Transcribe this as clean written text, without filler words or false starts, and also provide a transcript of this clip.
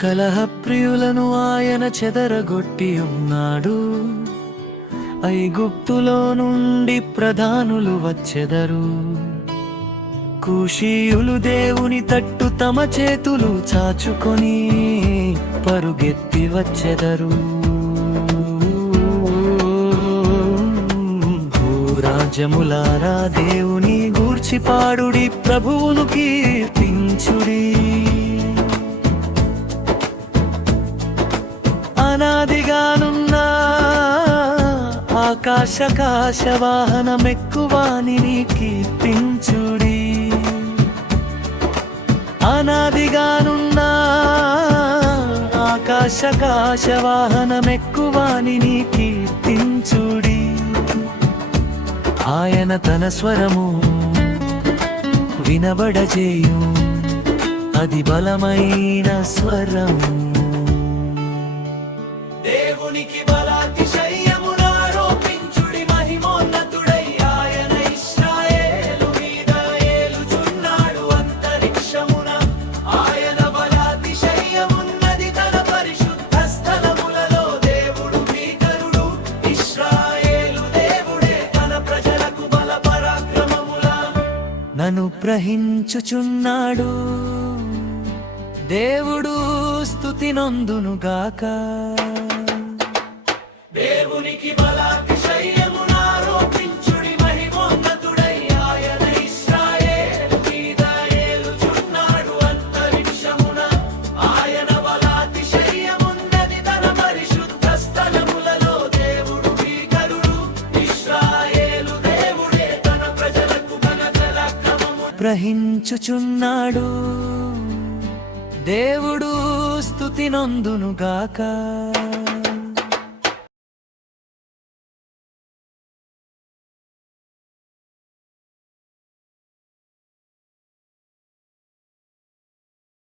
కలహప్రియులను ఆయన చెదరగొట్టి ఉన్నాడు. ఐగుప్తులో నుండి ప్రధానులు వచ్చెదరు. కూషీయులు దేవుని తట్టు తమ చేతులు చాచుకొని పరుగెత్తి వచ్చెదరు. భూరాజ్యములారా దేవుని గూర్చి పాడుడి, ప్రభువును కీర్తించుడి. అనాదిగానున్న ఆకాశకాశ వాహనమెక్కువానిని కీర్తించుడి. అనాదిగానున్న ఆకాశకాశ వాహనమెక్కువానిని కీర్తించుడి. ఆయన తన స్వరము వినబడజేయు, అది బలమైన స్వరం. దేవునికి బలాతిశయమునారోపించుడి, మహిమోన్నతుడై ఆయన ఇశ్రాయేలు మీద ఏలుచున్నాడు అంతరిక్షమున. ఆయన బలాతిశయమున్నది తన పరిశుద్ధ స్థలములలో. దేవుడు భీకరుడు, ఇశ్రాయేలు దేవుడే తన ప్రజలకు బల పరాక్రమముల ననుగ్రహించుచున్నాడు. దేవుడు స్తుతి నొందునుగాక. దేవునికి బలాతిశయమునారోపించుడి, మహిమోన్నతుడై ఆయన ఇశ్రాయేలు మీద ఏలుచున్నాడు అంతరిక్షమున. ఆయన బలాతిశయమున్నది తన పరిశుద్ధ స్థలములలో. దేవుడు భీకరుడు, ఇశ్రాయేలు దేవుడే తన ప్రజలకు ఘన పరాక్రమము గ్రహించుచున్నాడు. దేవుడు స్తుతి నొందునుగాక.